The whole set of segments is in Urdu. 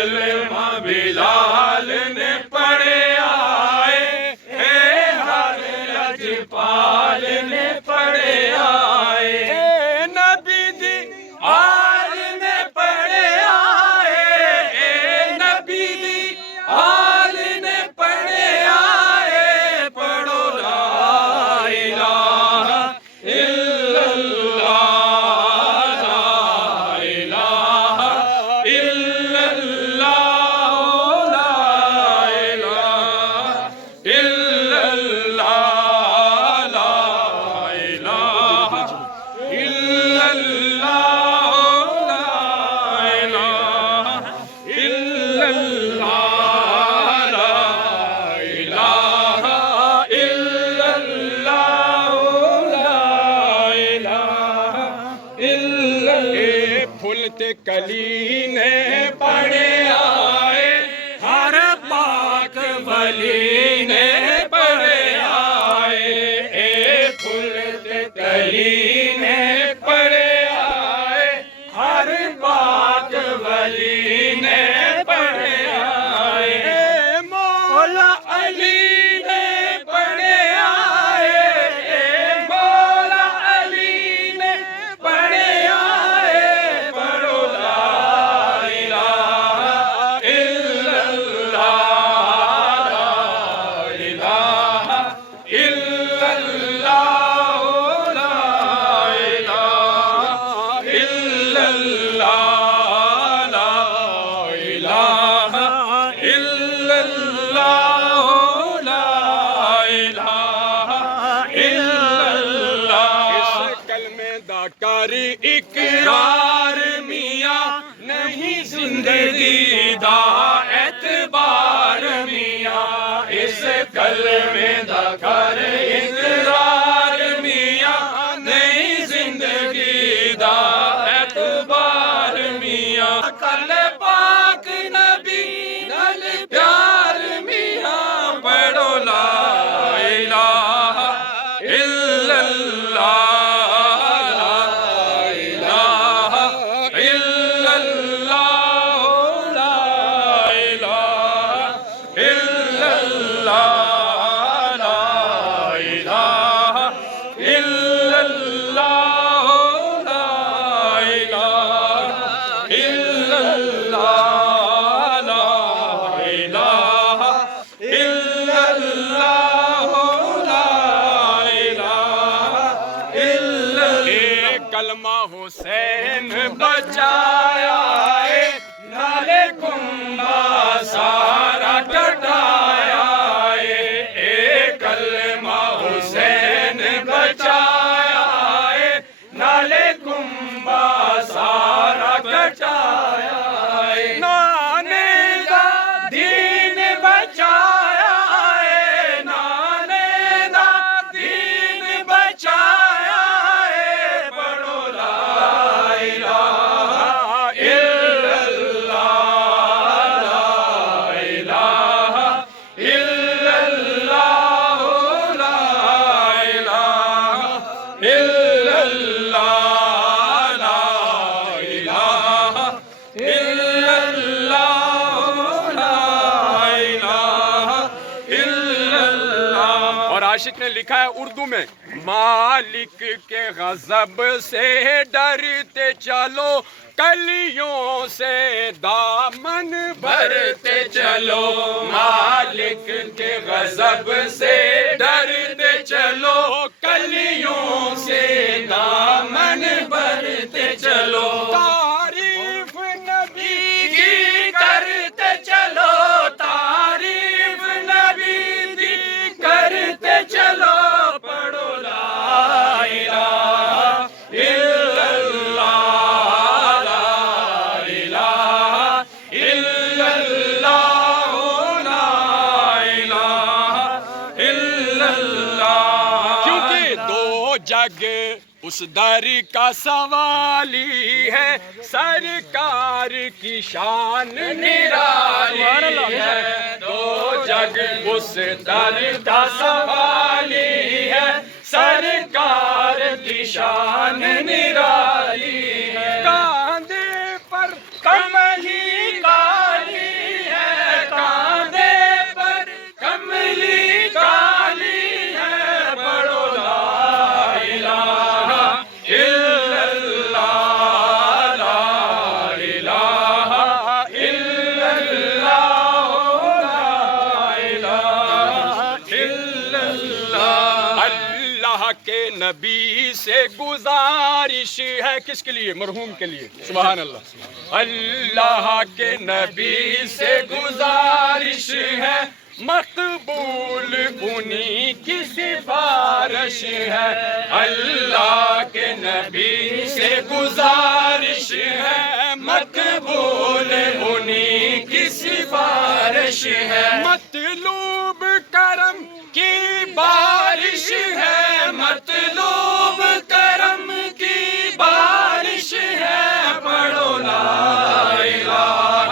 کلمہ بلال نے پڑھے آئے، ہر لجپال نے پڑھے آئے، نبی دی آل نے پڑھے آئے، نبی دی آل نے پڑھے آئے، پڑھو لا الہ الا اللہ، لا الہ الا اللہ، لا الہ الا اللہ، لا الہ الا اللہ، لا الہ الا اللہ، لا الہ الا اللہ، لا الہ الا اللہ۔ پھولتے کلی نے پڑھے آئے، ہر پاک ولی نے پڑھے آئے، پھولتے کلی نے پڑھے آئے، ہر پاک ولی نے پڑھے آئے، مولا علی نے پڑھے آئے، مولا علی نے پڑھے آئے، پڑھو لا الہ الا اللہ، لا الہ الا اللہ، لا الہ الا اللہ، لا الہ الا اللہ، لا الہ الا اللہ۔ اس کلمے دا کر اقرار میاں، نہیں زندگی دا اعتبار میاں، اس کلمے دا کر اقرار میاں، نہیں زندگی دا اعتبار میاں، کل پاک نبی نال پیار میاں، پڑھو لا الہ الا اللہ، لا الہ الا اللہ، لا الہ الا اللہ، لا الہ الا اللہ، لا الہ الا اللہ، لا الہ الا اللہ، لا الہ الا اللہ۔ کلمہ حسین بچایا ہے، نالے کنبہ سارا ٹٹایا ہے، کلمہ حسین بچایا ہے، نالے کنبہ سارا ٹٹایا ہے، نانے دا دین بچایا ہے، نانے دا دین بچایا ہے، پڑھو لا الہ الا اللہ، لا الہ الا اللہ، لا الہ الا اللہ، لا الہ الا اللہ، لا الہ الا اللہ۔ اور عاشق نے لکھا ہے اردو میں، مالک کے غضب سے ڈرتے چلو، کلیوں سے دامن بھرتے چلو، مالک کے غضب سے ڈرتے چلو، کلیوں سے دامن بھرتے چلو، تعریف نبی کی کرتے چلو، تعریف نبی کی کرتے چلو، پڑھو لا الہ الا اللہ، لا الہ الا اللہ، لا الہ الا اللہ۔ کیونکہ دو جگ اس در کا سوالی ہے، سرکار کی شان نرالی ہے، دو جگ اس در کا سوالی ہے، سرکار کی شان نرالی ہے، کاندھے پر کملی کالی نبی سے گزارش ہے، کس کے لیے؟ مرحوم کے لیے، سبحان اللہ۔ اللہ کے نبی سے گزارش ہے، مقبول انہی کی سفارش ہے۔ اللہ کے نبی سے گزارش ہے، مقبول انہی کی سفارش ہے۔ مطلوب کرم کی بارش ہے، مطلوب کرم کی بارش ہے، پڑھو لا الہ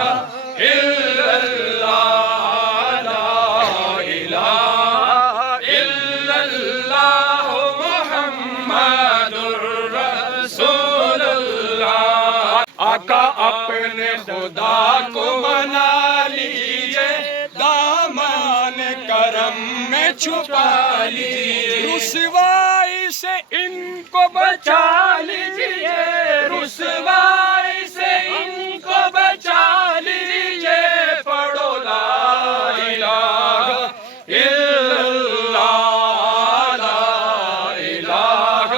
الا اللہ، لا الہ الا اللہ، محمد الرسول اللہ۔ آقا اپنے خدا کو منا لیجئے، دامان کرم میں چھپا لیجئے، رسوائی سے ان کو بچا لیجئے، رسوائی سے ان کو بچا لیجئے، پڑھو لا الہ الا اللہ، لا الہ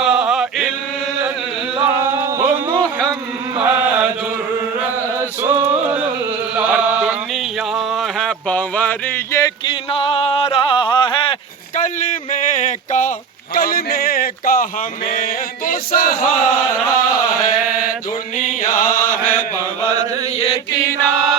الا اللہ، محمد الرسول اللہ۔ دنیا ہے بھنور یہ کنارہ ہے، کلمے کا ہمیں تو سہارا ہے۔ دنیا ہے بھنور یہ کنارہ